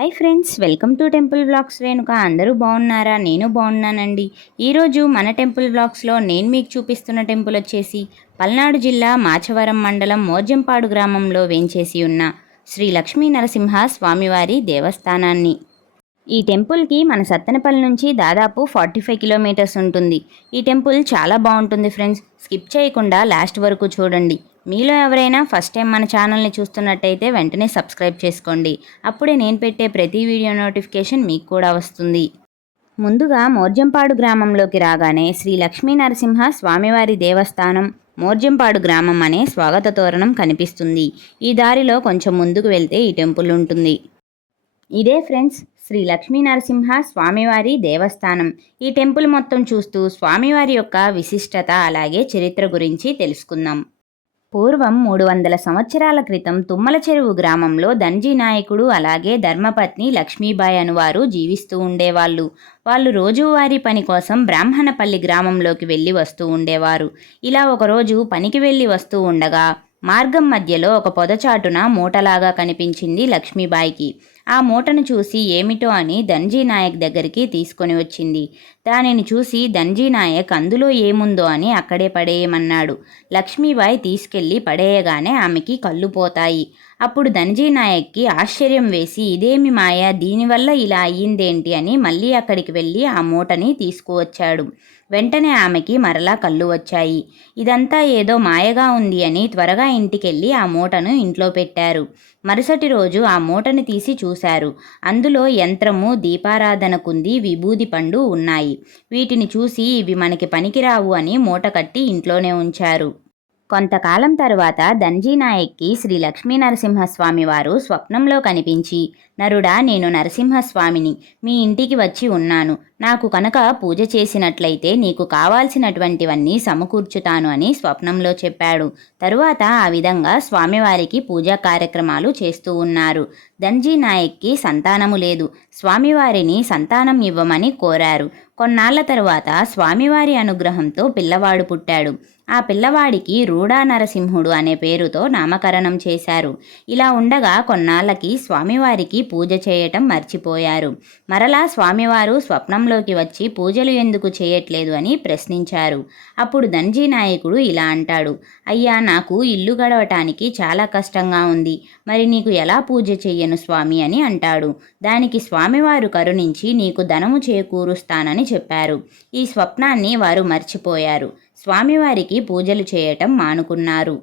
Hi friends, welcome to temple vlogs Renuka. అందరూ బాగున్నారా? నేను బాగున్నానండి. ఈరోజు మన టెంపుల్ వ్లాగ్స్లో నేను మీకు చూపిస్తున్న టెంపుల్ వచ్చేసి పల్నాడు జిల్లా మాచవరం మండలం మోర్జంపాడు గ్రామంలో వేంచేసి ఉన్న శ్రీ లక్ష్మీ నరసింహ స్వామివారి దేవస్థానాన్ని. ఈ టెంపుల్కి మన సత్తెనపల్లి నుంచి దాదాపు 45 కిలోమీటర్స్ ఉంటుంది. ఈ టెంపుల్ చాలా బాగుంటుంది ఫ్రెండ్స్. స్కిప్ చేయకుండా లాస్ట్ వరకు చూడండి. మీలో ఎవరైనా ఫస్ట్ టైం మన ఛానల్ని చూస్తున్నట్టయితే వెంటనే సబ్స్క్రైబ్ చేసుకోండి. అప్పుడే నేను పెట్టే ప్రతి వీడియో నోటిఫికేషన్ మీకు కూడా వస్తుంది. ముందుగా మోర్జంపాడు గ్రామంలోకి రాగానే శ్రీ లక్ష్మీ నరసింహ స్వామివారి దేవస్థానం మోర్జంపాడు గ్రామం అనే స్వాగత తోరణం కనిపిస్తుంది. ఈ దారిలో కొంచెం ముందుకు వెళ్తే ఈ టెంపుల్ ఉంటుంది. ఇదే ఫ్రెండ్స్ శ్రీ లక్ష్మీ నరసింహ స్వామివారి దేవస్థానం. ఈ టెంపుల్ మొత్తం చూస్తూ స్వామివారి యొక్క విశిష్టత అలాగే చరిత్ర గురించి తెలుసుకుందాం. పూర్వం 300 సంవత్సరాల క్రితం తుమ్మల చెరువు గ్రామంలో దంజీ నాయకుడు అలాగే ధర్మపత్ని లక్ష్మీబాయి అనువారు జీవిస్తూ ఉండేవాళ్ళు. వాళ్ళు రోజువారీ పని కోసం బ్రాహ్మణపల్లి గ్రామంలోకి వెళ్ళి వస్తూ ఉండేవారు. ఇలా ఒకరోజు పనికి వెళ్ళి వస్తూ ఉండగా మార్గం మధ్యలో ఒక పొదచాటున మూటలాగా కనిపించింది లక్ష్మీబాయికి. ఆ మూటను చూసి ఏమిటో అని ధన్జీ నాయక్ దగ్గరికి తీసుకొని వచ్చింది. దానిని చూసి ధన్జీ నాయక్ అందులో ఏముందో అని అక్కడే పడేయమన్నాడు. లక్ష్మీబాయి తీసుకెళ్లి పడేయగానే ఆమెకి కళ్ళు పోతాయి. అప్పుడు ధన్జీ నాయక్కి ఆశ్చర్యం వేసి ఇదేమి మాయ, దీనివల్ల ఇలా అయ్యిందేంటి అని మళ్ళీ అక్కడికి వెళ్ళి ఆ మూటని తీసుకువచ్చాడు. వెంటనే ఆమెకి మరలా కళ్ళు వచ్చాయి. ఇదంతా ఏదో మాయగా ఉంది అని త్వరగా ఇంటికెళ్ళి ఆ మూటను ఇంట్లో పెట్టారు. మరుసటి రోజు ఆ మూటని తీసి చూశారు. అందులో యంత్రము, దీపారాధనకుంది, విభూది పండు ఉన్నాయి. వీటిని చూసి ఇవి మనకి పనికిరావు అని మూట కట్టి ఇంట్లోనే ఉంచారు. కొంతకాలం తరువాత ధన్జీ నాయక్కి శ్రీ లక్ష్మీ నరసింహస్వామి వారు స్వప్నంలో కనిపించి, నరుడా, నేను నరసింహస్వామిని, మీ ఇంటికి వచ్చి ఉన్నాను. నాకు కనుక పూజ చేసినట్లయితే నీకు కావాల్సినటువంటివన్నీ సమకూర్చుతాను అని స్వప్నంలో చెప్పాడు. తరువాత ఆ విధంగా స్వామివారికి పూజా కార్యక్రమాలు చేస్తూ ఉన్నారు. ధన్జీ నాయక్కి సంతానము లేదు. స్వామివారిని సంతానం ఇవ్వమని కోరారు. కొన్నాళ్ల తరువాత స్వామివారి అనుగ్రహంతో పిల్లవాడు పుట్టాడు. ఆ పిల్లవాడికి రూడా నరసింహుడు అనే పేరుతో నామకరణం చేశారు. ఇలా ఉండగా కొన్నాళ్ళకి స్వామివారికి పూజ చేయటం మర్చిపోయారు. మరలా స్వామివారు స్వప్నంలోకి వచ్చి పూజలు ఎందుకు చేయట్లేదు అని ప్రశ్నించారు. అప్పుడు ధన్జీ నాయకుడు ఇలా అంటాడు, అయ్యా, నాకు ఇల్లు గడవటానికి చాలా కష్టంగా ఉంది. మరి నీకు ఎలా పూజ చెయ్యను స్వామి అని అంటాడు. దానికి స్వామివారు కరుణించి నీకు ధనము చేకూరుస్తానని చెప్పారు. ఈ స్వప్నాన్ని వారు మర్చిపోయారు. స్వామివారికి పూజలు చేయటం మానుకున్నారు.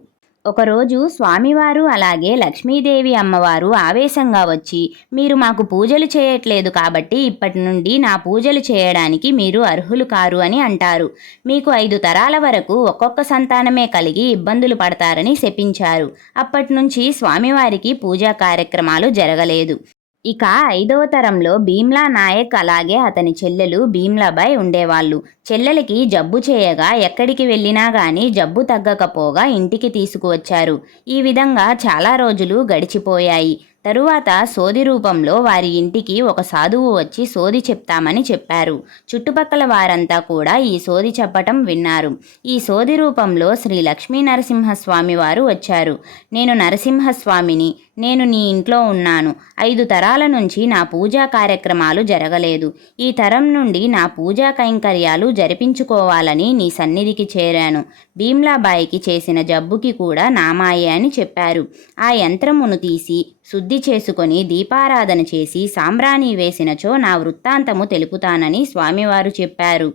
ఒకరోజు స్వామివారు అలాగే లక్ష్మీదేవి అమ్మవారు ఆవేశంగా వచ్చి, మీరు మాకు పూజలు చేయట్లేదు కాబట్టి ఇప్పటి నుండి నా పూజలు చేయడానికి మీరు అర్హులు కారు అని అంటారు. మీకు 5 తరాల వరకు ఒక్కొక్క సంతానమే కలిగి ఇబ్బందులు పడతారని శపించారు. అప్పటి నుంచి స్వామివారికి పూజా కార్యక్రమాలు జరగలేదు. ఇక 5వ తరంలో భీమ్లా నాయక్ అలాగే అతని చెల్లెలు భీమ్లాబాయ్ ఉండేవాళ్ళు. చెల్లెలికి జబ్బు చేయగా ఎక్కడికి వెళ్ళినా గానీ జబ్బు తగ్గకపోగా ఇంటికి తీసుకువచ్చారు. ఈ విధంగా చాలా రోజులు గడిచిపోయాయి. తరువాత సోది రూపంలో వారి ఇంటికి ఒక సాధువు వచ్చి సోది చెప్తామని చెప్పారు. చుట్టుపక్కల వారంతా కూడా ఈ సోది చెప్పటం విన్నారు. ఈ సోది రూపంలో శ్రీ లక్ష్మీ నరసింహస్వామి వారు వచ్చారు. నేను నరసింహస్వామిని, నేను నీ ఇంట్లో ఉన్నాను. 5 తరాల నుంచి నా పూజా కార్యక్రమాలు జరగలేదు. ఈ తరం నుండి నా పూజా కైంకర్యాలు జరిపించుకోవాలని నీ సన్నిధికి చేరాను. భీమ్లాబాయికి చేసిన జబ్బుకి కూడా నామాయే అని చెప్పారు. ఆ యంత్రమును తీసి శుద్ధి చేసుకొని దీపారాధన చేసి సాంబ్రాణి వేసినచో నా వృత్తాంతము తెలుపుతానని స్వామివారు చెప్పారు.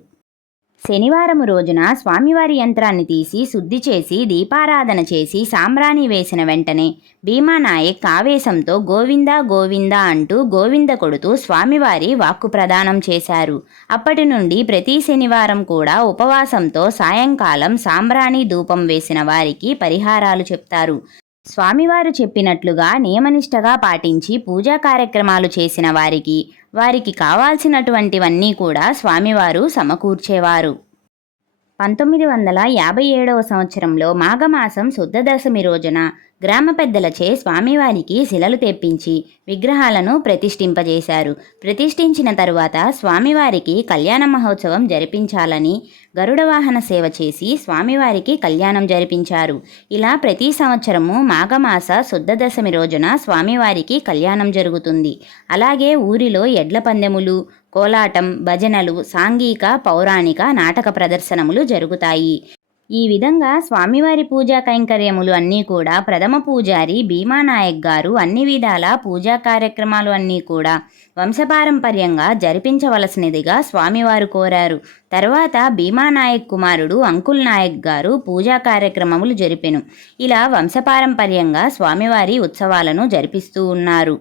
శనివారం రోజున స్వామివారి యంత్రాన్ని తీసి శుద్ధి చేసి దీపారాధన చేసి సాంబ్రాణి వేసిన వెంటనే భీమానాయక్ ఆవేశంతో గోవిందా గోవిందా అంటూ గోవింద కొడుతూ స్వామివారి వాక్కు ప్రదానం చేశారు. అప్పటి నుండి ప్రతి శనివారం కూడా ఉపవాసంతో సాయంకాలం సాంబ్రాణి ధూపం వేసిన వారికి పరిహారాలు చెప్తారు. స్వామివారు చెప్పినట్లుగా నియమనిష్టగా పాటించి పూజా కార్యక్రమాలు చేసిన వారికి కావాల్సినటువంటివన్నీ కూడా స్వామివారు సమకూర్చేవారు. 1957వ సంవత్సరంలో మాఘమాసం శుద్ధ దశమి రోజున గ్రామ పెద్దలచే స్వామివారికి శిలలు తెప్పించి విగ్రహాలను ప్రతిష్ఠింపజేశారు. ప్రతిష్ఠించిన తరువాత స్వామివారికి కళ్యాణ మహోత్సవం జరిపించాలని గరుడ వాహన సేవ చేసి స్వామివారికి కళ్యాణం జరిపించారు. ఇలా ప్రతి సంవత్సరము మాఘమాస శుద్ధ దశమి రోజున స్వామివారికి కళ్యాణం జరుగుతుంది. అలాగే ఊరిలో ఎడ్ల పందెములు, కోలాటం, భజనలు, సాంఘిక, పౌరాణిక నాటక ప్రదర్శనములు జరుగుతాయి. ఈ విధంగా స్వామివారి పూజా కైంకర్యములు అన్నీ కూడా ప్రథమ పూజారి భీమానాయక్ గారు అన్ని విధాల పూజా కార్యక్రమాలు అన్నీ కూడా వంశపారంపర్యంగా జరిపించవలసినదిగా స్వామివారు కోరారు. తర్వాత భీమానాయక్ కుమారుడు అంకుల్ నాయక్ గారు పూజా కార్యక్రమములు జరిపెను. ఇలా వంశపారంపర్యంగా స్వామివారి ఉత్సవాలను జరిపిస్తూ ఉన్నారు.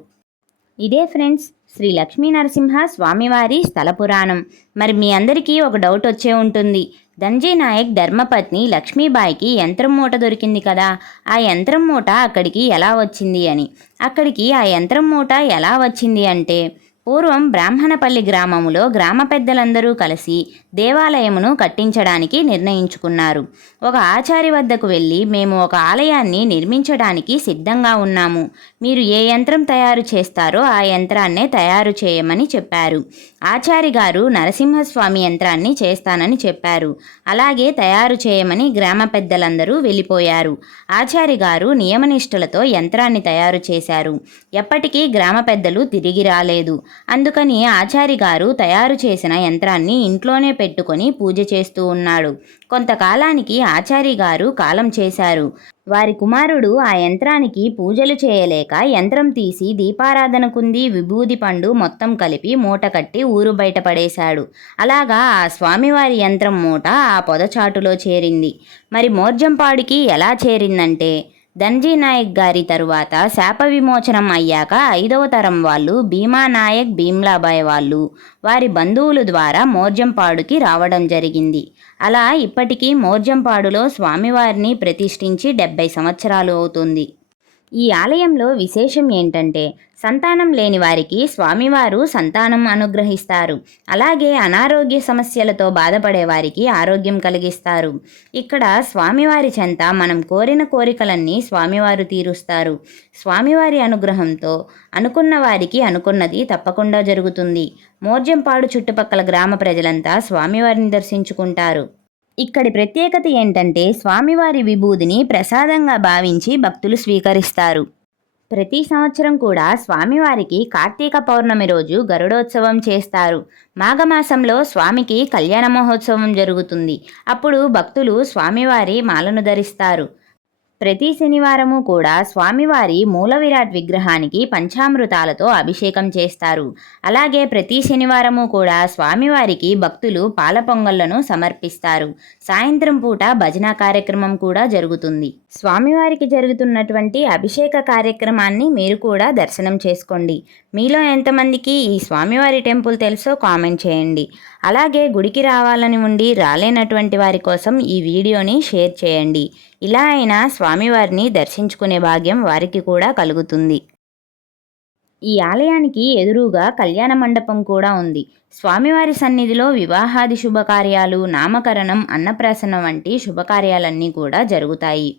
ఇదే ఫ్రెండ్స్ శ్రీ లక్ష్మీ నరసింహ స్వామివారి స్థల పురాణం. మరి మీ అందరికీ ఒక డౌట్ వచ్చే ఉంటుంది, ధనంజయ్ నాయక్ ధర్మపత్ని లక్ష్మీబాయికి యంత్రం మూట దొరికింది కదా, ఆ యంత్రం మూట అక్కడికి ఎలా వచ్చింది అని. అక్కడికి ఆ యంత్రం మూట ఎలా వచ్చింది అంటే, పూర్వం బ్రాహ్మణపల్లి గ్రామములో గ్రామ పెద్దలందరూ కలిసి దేవాలయమును కట్టించడానికి నిర్ణయించుకున్నారు. ఒక ఆచారి వద్దకు వెళ్ళి, మేము ఒక ఆలయాన్ని నిర్మించడానికి సిద్ధంగా ఉన్నాము, మీరు ఏ యంత్రం తయారు చేస్తారో ఆ యంత్రాన్నే తయారు చేయమని చెప్పారు. ఆచారి గారు నరసింహస్వామి యంత్రాన్ని చేస్తానని చెప్పారు. అలాగే తయారు చేయమని గ్రామ పెద్దలందరూ వెళ్ళిపోయారు. ఆచారి గారు నియమనిష్టలతో యంత్రాన్ని తయారు చేశారు. ఎప్పటికీ గ్రామ పెద్దలు తిరిగి రాలేదు. అందుకని ఆచారి గారు తయారు చేసిన యంత్రాన్ని ఇంట్లోనే పెట్టుకొని పూజ చేస్తూ ఉన్నాడు. కొంతకాలానికి ఆచారి గారు కాలం చేశారు. వారి కుమారుడు ఆ యంత్రానికి పూజలు చేయలేక యంత్రం తీసి దీపారాధనకుంది విభూది పండు మొత్తం కలిపి మూట కట్టి ఊరు బయట పడేశాడు. అలాగా ఆ స్వామివారి యంత్రం మూట ఆ పొదచాటులో చేరింది. మరి మోర్జంపాడుకి ఎలా చేరిందంటే, ధనంజయ్ నాయక్ గారి తరువాత శాప విమోచనం అయ్యాక 5వ తరం వాళ్ళు భీమానాయక్, భీమ్లాబాయ్ వాళ్ళు వారి బంధువుల ద్వారా మోర్జంపాడుకి రావడం జరిగింది. అలా ఇప్పటికీ మోర్జంపాడులో స్వామివారిని ప్రతిష్ఠించి 70 సంవత్సరాలు అవుతుంది. ఈ ఆలయంలో విశేషం ఏంటంటే, సంతానం లేని వారికి స్వామివారు సంతానం అనుగ్రహిస్తారు. అలాగే అనారోగ్య సమస్యలతో బాధపడే వారికి ఆరోగ్యం కలిగిస్తారు. ఇక్కడ స్వామివారి చెంత మనం కోరిన కోరికలన్నీ స్వామివారు తీరుస్తారు. స్వామివారి అనుగ్రహంతో అనుకున్న వారికి అనుకున్నది తప్పకుండా జరుగుతుంది. మోర్జంపాడు చుట్టుపక్కల గ్రామ ప్రజలంతా స్వామివారిని దర్శించుకుంటారు. ఇక్కడి ప్రత్యేకత ఏంటంటే, స్వామివారి విభూదిని ప్రసాదంగా భావించి భక్తులు స్వీకరిస్తారు. ప్రతి సంవత్సరం కూడా స్వామివారికి కార్తీక పౌర్ణమి రోజు గరుడోత్సవం చేస్తారు. మాఘమాసంలో స్వామికి కళ్యాణ మహోత్సవం జరుగుతుంది. అప్పుడు భక్తులు స్వామివారి మాలను ధరిస్తారు. ప్రతి శనివారము కూడా స్వామివారి మూల విరాట్ విగ్రహానికి పంచామృతాలతో అభిషేకం చేస్తారు. అలాగే ప్రతి శనివారము కూడా స్వామివారికి భక్తులు పాల పొంగళ్లను సమర్పిస్తారు. సాయంత్రం పూట భజన కార్యక్రమం కూడా జరుగుతుంది. స్వామివారికి జరుగుతున్నటువంటి అభిషేక కార్యక్రమాన్ని మీరు కూడా దర్శనం చేసుకోండి. మీలో ఎంతమందికి ఈ స్వామివారి టెంపుల్ తెలుసో కామెంట్ చేయండి. అలాగే గుడికి రావాలని ఉండి రాలేనటువంటి వారి కోసం ఈ వీడియోని షేర్ చేయండి. ఇలా అయినా స్వామివారిని దర్శించుకునే భాగ్యం వారికి కూడా కలుగుతుంది. ఈ ఆలయానికి ఎదురుగా కళ్యాణ మండపం కూడా ఉంది. స్వామివారి సన్నిధిలో వివాహాది శుభకార్యాలు, నామకరణం, అన్నప్రాసన వంటి శుభకార్యాలన్నీ కూడా జరుగుతాయి.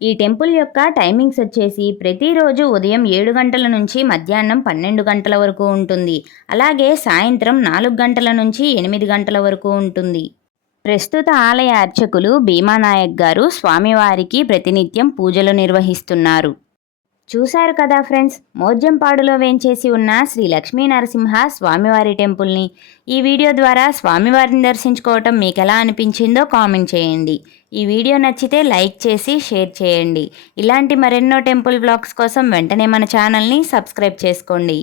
ఈ టెంపుల్ యొక్క టైమింగ్స్ వచ్చేసి ప్రతిరోజు ఉదయం 7 గంటల నుంచి మధ్యాహ్నం 12 గంటల వరకు ఉంటుంది. అలాగే సాయంత్రం 4 గంటల నుంచి 8 గంటల వరకు ఉంటుంది. ప్రస్తుత ఆలయ అర్చకులు భీమానాయక్ గారు స్వామివారికి ప్రతినిత్యం పూజలు నిర్వహిస్తున్నారు. చూశారు కదా ఫ్రెండ్స్, మోర్జంపాడులో వేంచేసి ఉన్న శ్రీ లక్ష్మీ నరసింహ స్వామివారి టెంపుల్ని. ఈ వీడియో ద్వారా స్వామివారిని దర్శించుకోవటం మీకు ఎలా అనిపించిందో కామెంట్ చేయండి. ఈ వీడియో నచ్చితే లైక్ చేసి షేర్ చేయండి. ఇలాంటి మరెన్నో టెంపుల్ వ్లాగ్స్ కోసం వెంటనే మన ఛానల్ని సబ్స్క్రైబ్ చేసుకోండి.